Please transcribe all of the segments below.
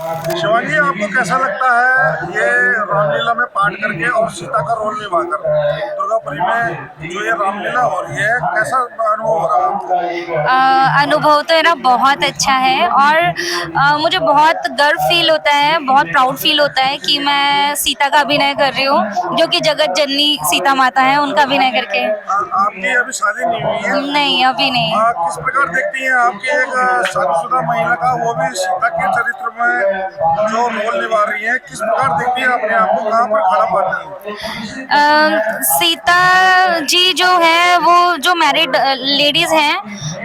शिवांगी, आपको कैसा लगता है ये रामलीला में पाठ करके और सीता का रोल निभाकर दुर्गापुरी में जो ये रामलीला हो रही है, कैसा अनुभव हो रहा है? अनुभव तो मेरा बहुत अच्छा है और मुझे बहुत गर्व फील होता है, बहुत प्राउड फील होता है कि मैं सीता का अभिनय कर रही हूँ, जो कि जगत जननी सीता माता है, उनका अभिनय करके। आपकी अभी शादी नहीं हुई है? नहीं, अभी नहीं। किस प्रकार देखती हैं आपकी एक शादीशुदा महिला का, वो भी सीता के चरित्र में जो रोल निभा रही है, किस प्रकार देखती है अपने आप को, कहाँ पर खड़ा पाती है? सीता जी जो है वो जो मैरिड लेडीज हैं,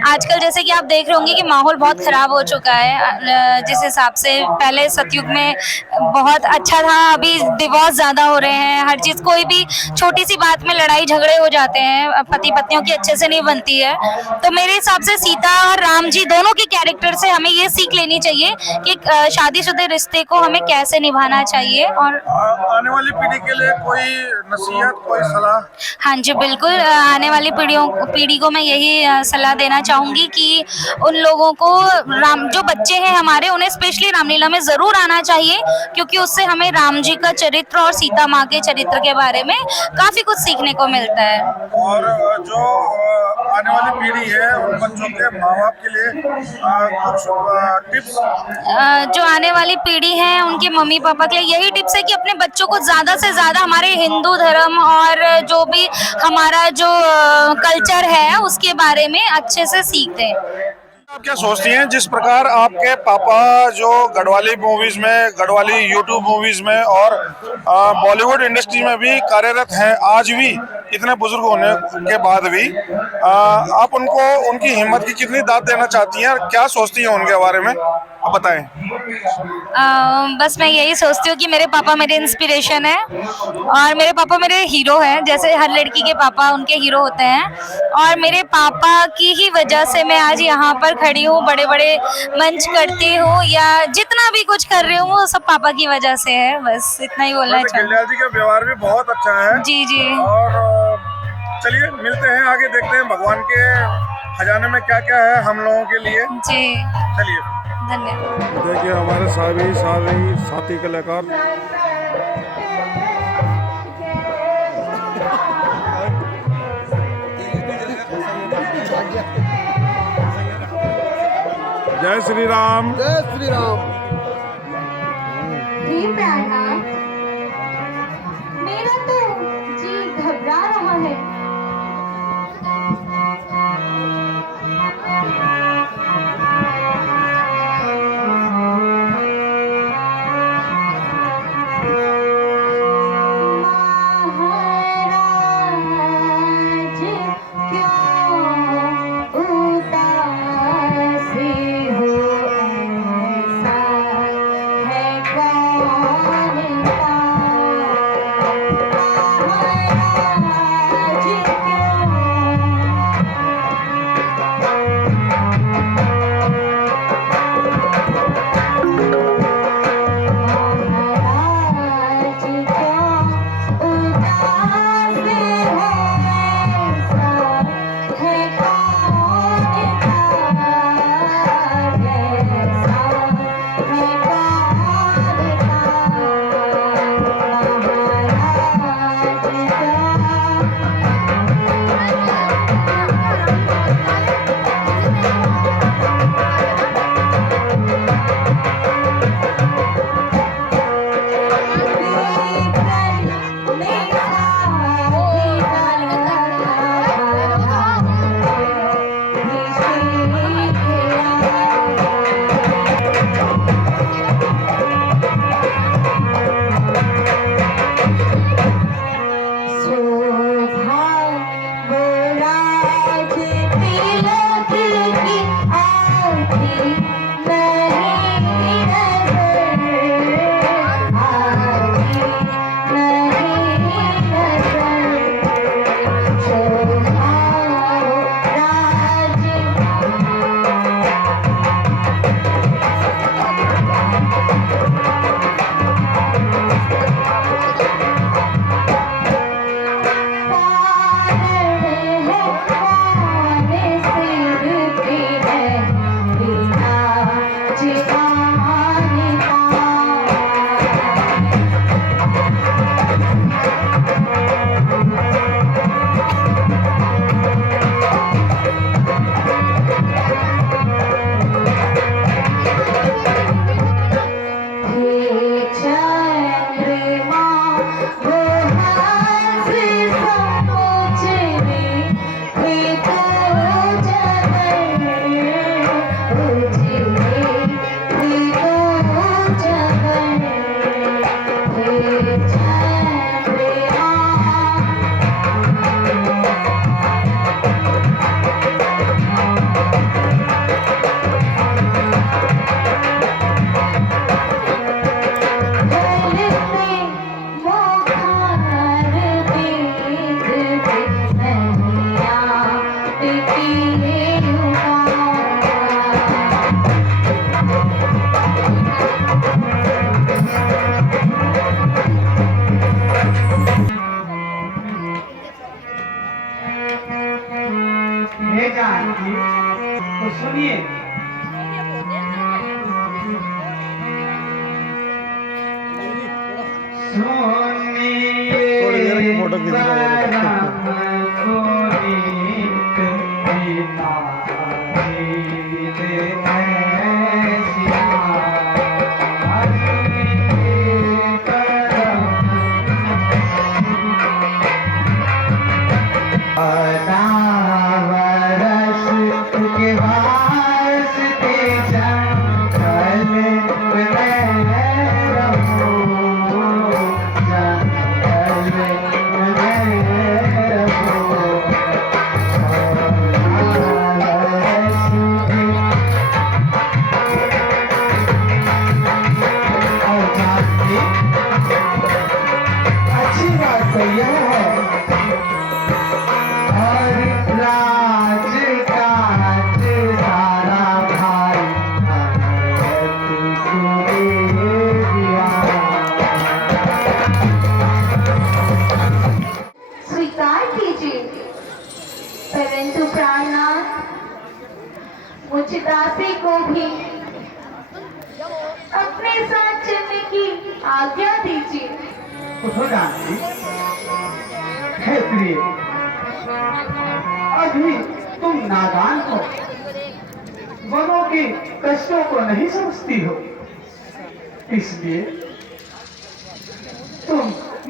आजकल जैसे कि आप देख रहे होंगे कि माहौल बहुत खराब हो चुका है। जिस हिसाब से पहले सतयुग में बहुत अच्छा था, अभी डिवोर्स ज्यादा हो रहे हैं, हर चीज कोई भी छोटी सी बात में लड़ाई झगड़े हो जाते हैं, पति पत्नियों की अच्छे से नहीं बनती है। तो मेरे हिसाब से सीता और राम जी दोनों के कैरेक्टर से हमें ये सीख लेनी चाहिए कि शादीशुदा रिश्ते को हमें कैसे निभाना चाहिए। और आने वाली पीढ़ी के लिए कोई नसीहत, कोई सलाह? हाँ जी, बिल्कुल। आने वाली पीढ़ी को मैं यही सलाह देना चाहूँगी कि उन लोगों को राम जो बच्चे हैं हमारे, उन्हें स्पेशली रामलीला में ज़रूर आना चाहिए, क्योंकि उससे हमें राम जी का चरित्र और सीता माँ के चरित्र के बारे में काफ़ी कुछ सीखने को मिलता है। और जो आने वाली पीढ़ी है उन बच्चों के माँ बाप के लिए कुछ टिप्स? जो आने वाली पीढ़ी है उनके मम्मी पापा के लिए यही टिप्स है कि अपने बच्चों को ज़्यादा से ज़्यादा हमारे हिंदू धर्म और जो भी हमारा जो कल्चर है उसके बारे में अच्छे से सीख दें। आप क्या सोचती हैं, जिस प्रकार आपके पापा जो गढ़वाली मूवीज में, गढ़वाली यूट्यूब मूवीज में और बॉलीवुड इंडस्ट्री में भी कार्यरत हैं, आज भी इतने बुजुर्ग होने के बाद भी आप उनको, उनकी हिम्मत की कितनी दाद देना चाहती हैं और क्या सोचती हैं उनके बारे में, आप बताएं। बस मैं यही सोचती हूँ कि मेरे पापा मेरे इंस्पिरेशन है और मेरे पापा मेरे हीरो हैं, जैसे हर लड़की के पापा उनके हीरो होते हैं, और मेरे पापा की ही वजह से मैं आज यहाँ पर खड़ी हूँ, बड़े बड़े मंच करती हूँ या जितना भी कुछ कर रही हूँ वो सब पापा की वजह से है। बस इतना ही बोलना चाहूँगी। कल्याण जी का व्यवहार भी बहुत अच्छा है। जी जी। और चलिए मिलते हैं, आगे देखते हैं भगवान के खजाने में क्या क्या है हम लोगों के लिए। जी, चलिए, धन्यवाद। देखिए हमारे साथी कलाकार जय श्री राम, जय श्री राम। मेरा तो जी घबरा रहा है। थोड़ी देर की फोटो खींच रहा अच्छी बात तो यह है और राजकाज सारा भाई तुझको दे दिया। स्वीकार कीजिए परंतु प्राणनाथ मुझ दासी को भी अपने साथ चलने की आज्ञा दीजिए। उठो जानकी, हे प्रिय, अभी तुम नादान हो, वनों के कष्टों को नहीं समझती हो, इसलिए तुम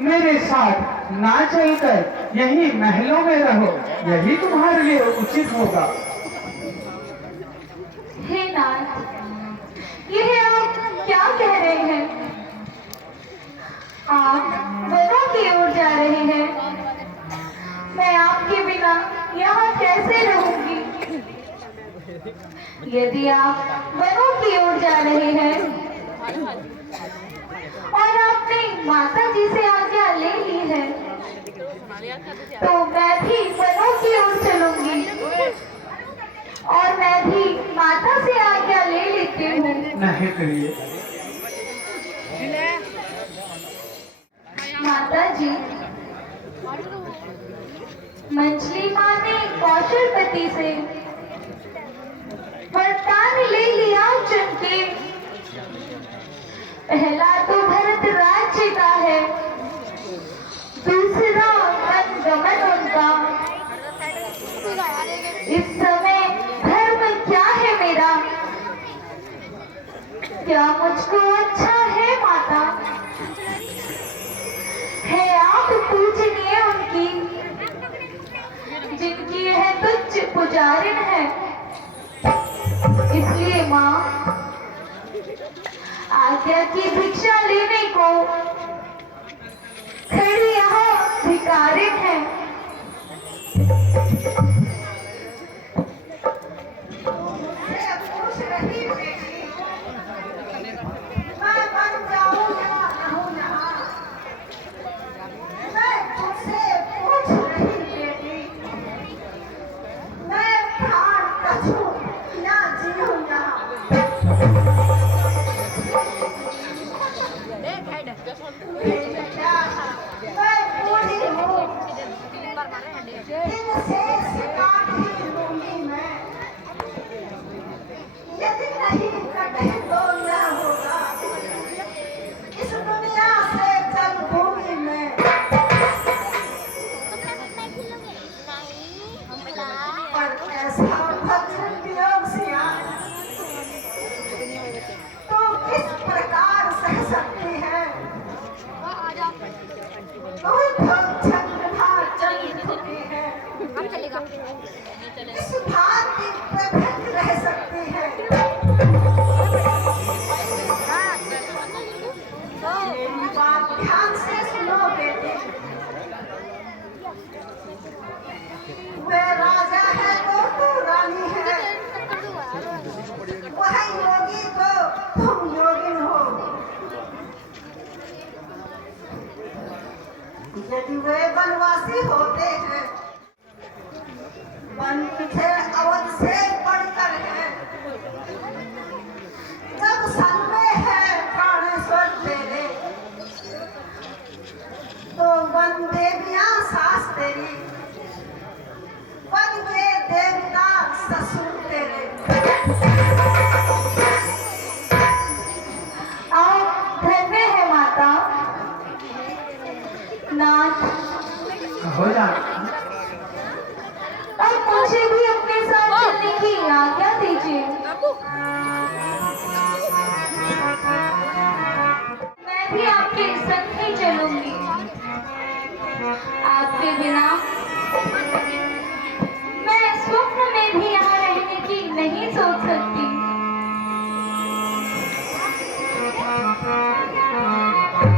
मेरे साथ ना चलकर यही महलों में रहो, यही तुम्हारे लिए उचित होगा। हे नाथ, यह आप क्या कह रहे हैं? आप वनों की ओर जा रहे हैं। मैं आपके बिना यहाँ कैसे रहूंगी? यदि आप वनों की ओर जा रहे हैं और आपने माता जी से आज्ञा ले ली है, तो मैं भी वनों की ओर चलूंगी और मैं भी माता से आज्ञा ले लेती हूँ। नहीं प्रिय, माता जी, मंचली माँ ने कौशलपति से वरदान ले लिया चुनके। पहला तो भरत राज्य का है, दूसरा वनगमन उनका। इस समय धर्म क्या है मेरा? क्या मुझको अच्छा है माता? है आप पूजनीय उनकी, जिनकी यह तुच्छ पुजारिन है। इसलिए माँ आज्ञा की भिक्षा लेने को खड़ी यहाँ भिखारिन है।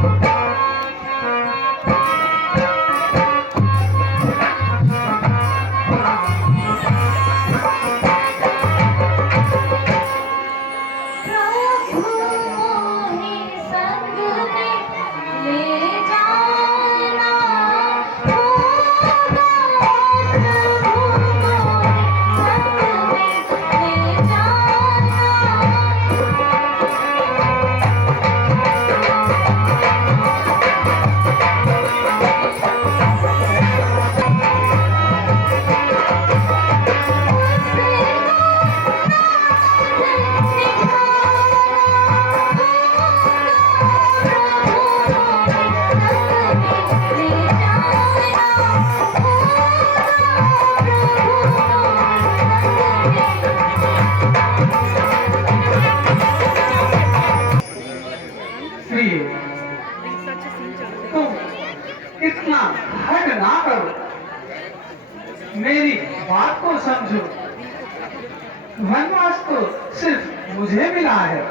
प्रभु मोहे संग में ले जाना होगा, प्रभु मोहे संग में ले जाना। प्रिय, तुम इतना हट ना करो, मेरी बात को समझो। वनवास तो सिर्फ मुझे मिला है,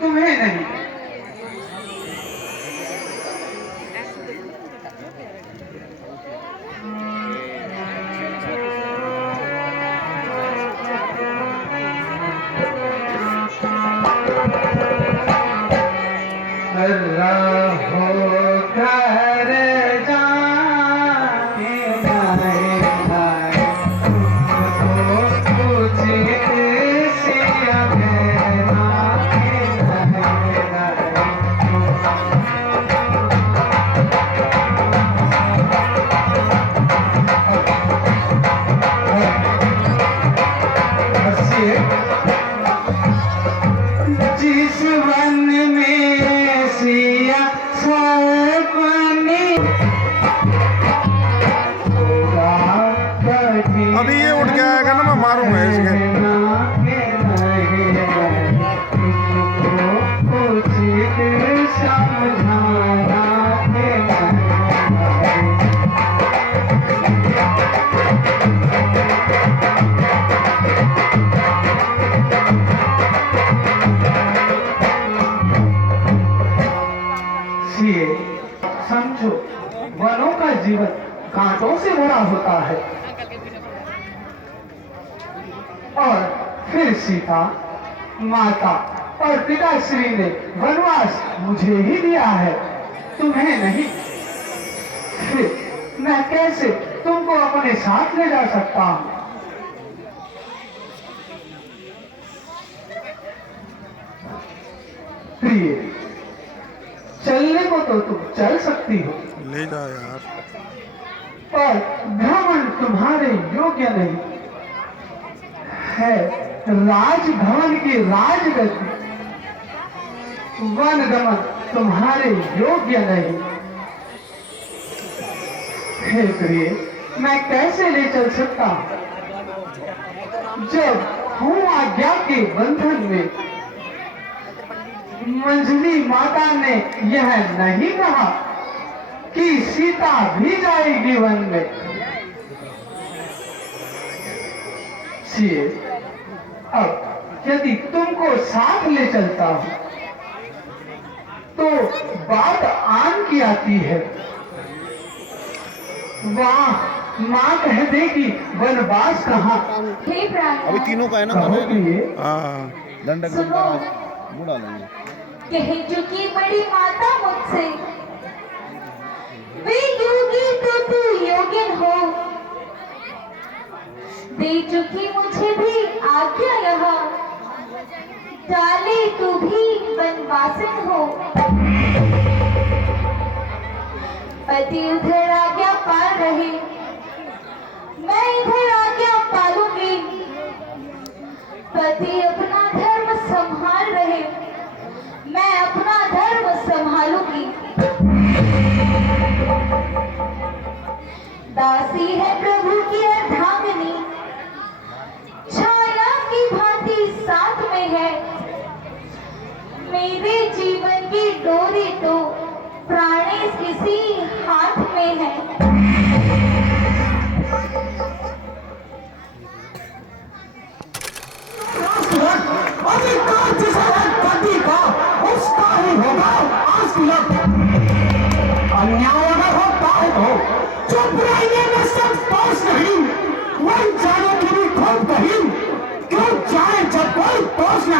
तुम्हें नहीं। रहो घर जाने जाए, तुमको उचित सिया कहना जिस वन में सिया सपने अभी ये उठ के आएगा ना, मैं मारूंगा इसके। समझो, वनों का जीवन कांटों से भरा होता है, और फिर सीता माता और पिताश्री ने वनवास मुझे ही दिया है, तुम्हें नहीं। फिर मैं कैसे तुमको अपने साथ ले जा सकता हूं? प्रिय, चलने को तो तुम चल सकती हो, ले जा यार। पर भ्रमण तुम्हारे योग्य नहीं है। राजभवन की राजगति, वन गमन तुम्हारे योग्य नहीं। हे प्रिय, मैं कैसे ले चल सकता हूं जब हूं आज्ञा के बंधन में। मंजली माता ने यह नहीं कहा कि सीता भी जाएगी वन में। अब यदि तुमको साथ ले चलता हूं तो बात आन की आती है। वाह, माँ कह देगी वनवास कहाँ। हे प्राण, अभी तीनों का है ना, कहो प्रिय, हाँ, दंडक सुनो, बुढ़ा लेंगे। कह चुकी बड़ी माता मुझसे, वे योगी तो तू योगिन हो। दे चुकी मुझे भी आज्ञा यहाँ, डाले तू भी वनवासिन हो। पति उधर आज्ञा पाल रहे, मैं इधर आज्ञा पालूंगी। पति अपना धर्म संभाल रहे, मैं अपना धर्म संभालूंगी। दासी है प्रभु की अर्धांगिनी, छाया की भांति साथ में है। मेरे जीवन की डोरी तो प्राणेश इसी हाथ में है। अधिकार जिसे पति का उसका ही होगा। आज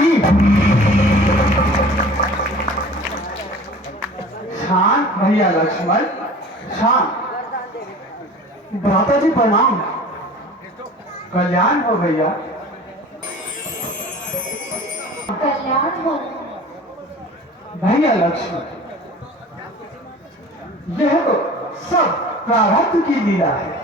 नहीं। शांत भैया लक्ष्मण, शांत। भ्राता जी प्रणाम। कल्याण हो भैया। कल्याण हो। भैया लक्ष्मण, यह तो सब प्रारब्ध की लीला है।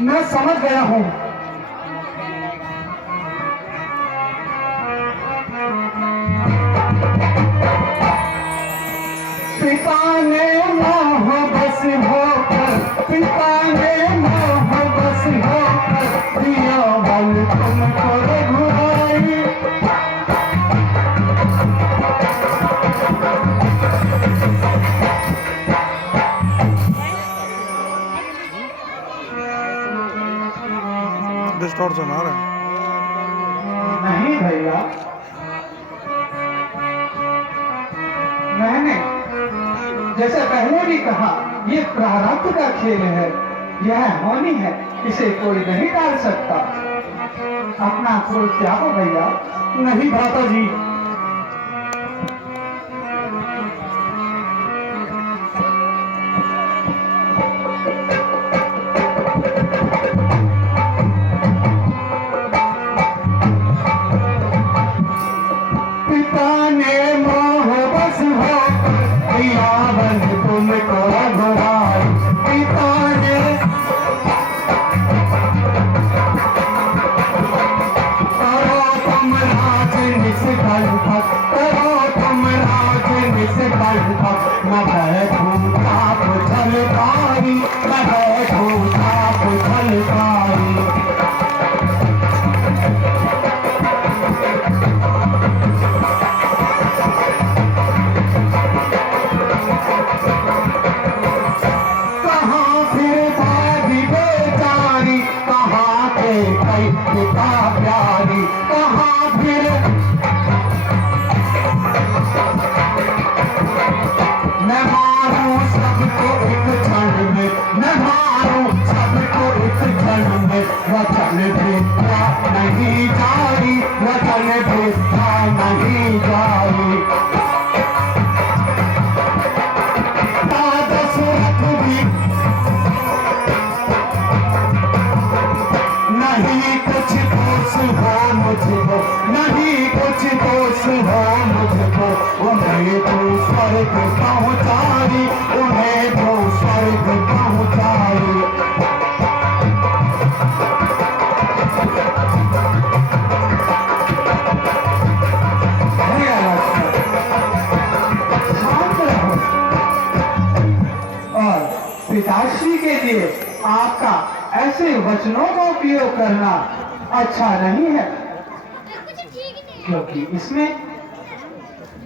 मैं समझ गया हूं। पिता ने मोह बस होकर, पिता ने मोह बस होकर दिया बल तुमको रघुराई। डिस्टॉर्शन आ रहा है। नहीं भैया, मैंने जैसे पहले भी कहा, ये प्रारब्ध का खेल है, यह होनी है, इसे कोई नहीं टाल सकता। अपना क्रोध त्यागो भैया। नहीं भ्राता जी, पिता ने मोह बस होकर दिया बल तुमको रघुराई। पिता ने करो तुम राज निष्कल भक्त, करो तुम राज निष्कल भक्त। न बैठू ताप झलकारी, न बैठू ताप झलकारी। कहाँ फिर भाभी बेचारी, कहाँ थे कई पिता प्यारी। कहाँ फिर मैं मारूं सबको एक क्षण में, मैं मारूं सबको एक क्षण में। वचन भेदा नहीं जारी, वचन भेदा नहीं जारी। दशरथ भी नहीं कुछ दोष हो मुझको, नहीं कुछ दोष हो मुझको। उन्हें तो स्वर्ग पहुंचाई, उन्हें तो स्वर्ग पहुंचाई। शांत रहो। और पिताश्री के लिए आपका ऐसे वचनों का उपयोग करना अच्छा नहीं है, क्योंकि इसमें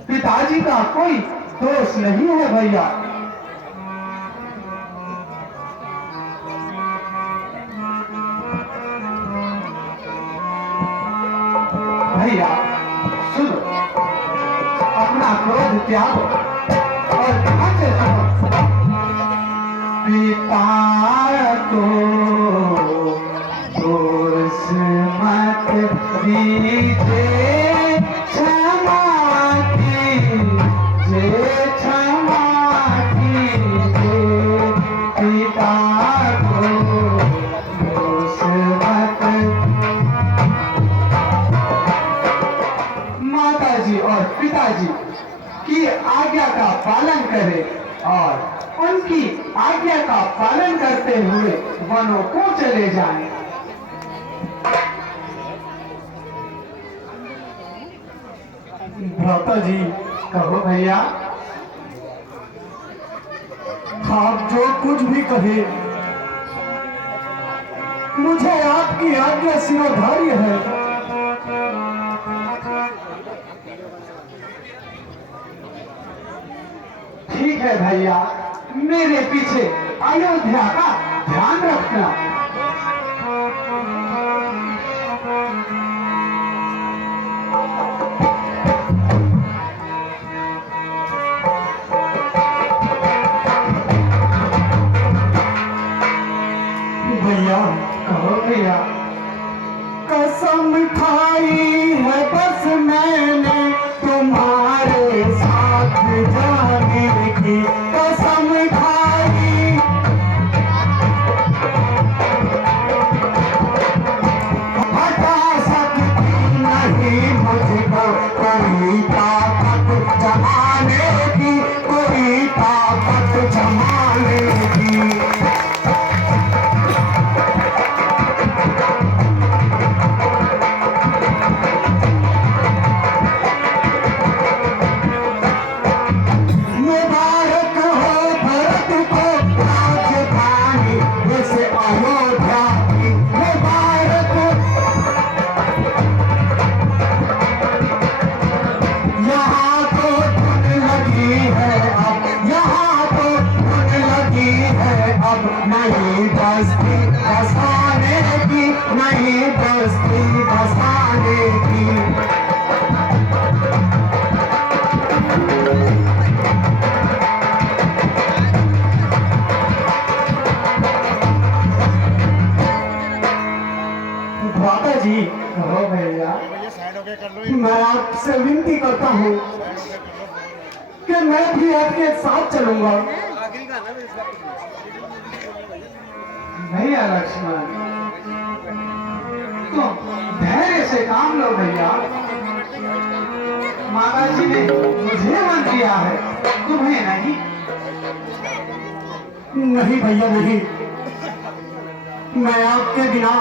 पिताजी का कोई दोष नहीं है भैया। भैया सुनो, अपना क्रोध त्यागो और ध्यान से सुनो। पिता को दोष मत दीजिए, क्षमा कीजिए, क्षमा कीजिए। पिता को दोष मत। माताजी और पिताजी की आज्ञा का पालन करें और उनकी आज्ञा का पालन करते हुए वनों को चले जाएं। भ्राता जी, कहो भैया। आप जो कुछ भी कहे, मुझे आपकी आज्ञा सिरोधार्य है। ठीक है भैया, मेरे पीछे अयोध्या का ध्यान रखना। कोई ताकत जमाने की, कोई ताकत जमाने की। मुबारक हो भरत को राजधानी जैसे अयोध्या की, मुबारक। यहाँ तो धुन लगी है अब, यहाँ तो धुन लगी है अब, नहीं बस्ती बसाने की, नहीं बस्ती बसाने की। माता जी हो भैया, मैं आपसे विनती करता हूँ कि मैं भी आपके साथ चलूंगा। भैया लक्ष्मण, तुम धैर्य से काम लो भैया। माता जी ने मुझे मन दिया है, तुम्हें नहीं। नहीं भैया नहीं, मैं आपके बिना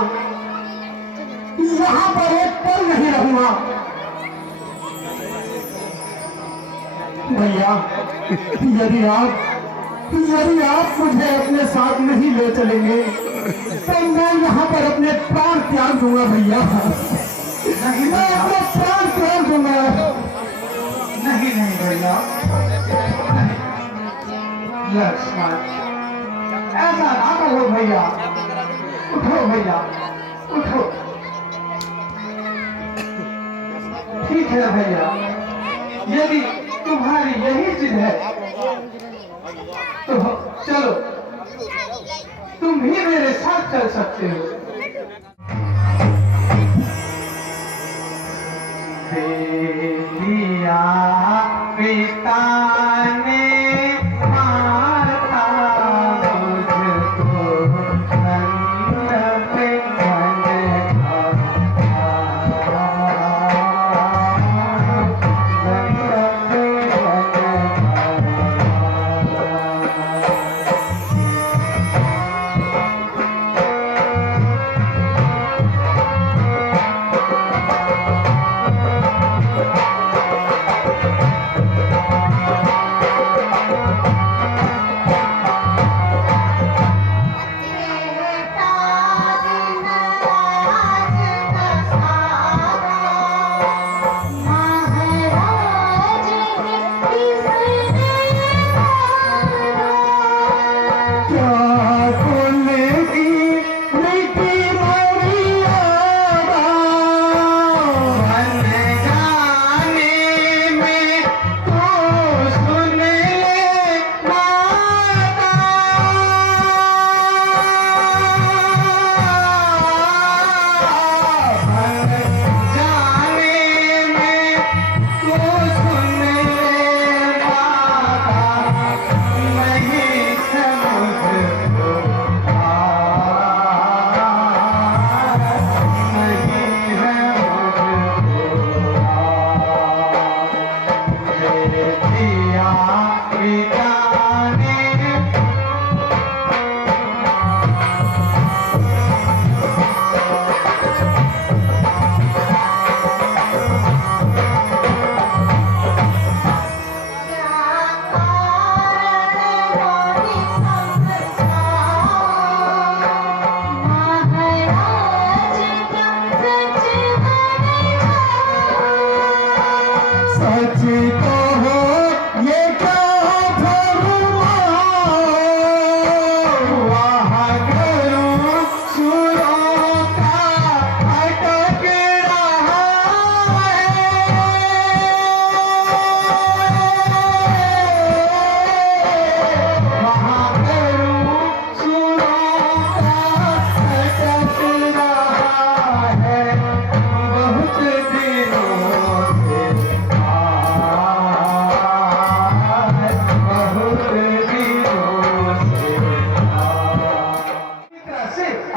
यहाँ पर एक पल नहीं रहूंगा। भैया यदि आप मुझे अपने साथ नहीं ले चलेंगे तो मैं यहाँ पर अपने प्राण त्याग दूंगा भैया। मैं अपने प्राण त्याग दूंगा। नहीं नहीं भैया, लक्ष्मण ऐसा ना करो भैया। उठो भैया उठो। ठीक है भैया, यदि तुम्हारी यही जिद है तो चलो, तुम भी मेरे साथ चल सकते हो। दिया पिता ने माता मुझको नंद पे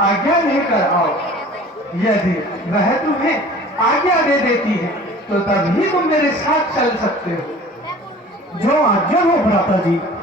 आज्ञा लेकर आओ। यदि वह तुम्हें आज्ञा दे देती है तो तभी तुम मेरे साथ चल सकते हो। जो आज्ञा हो भ्राता जी।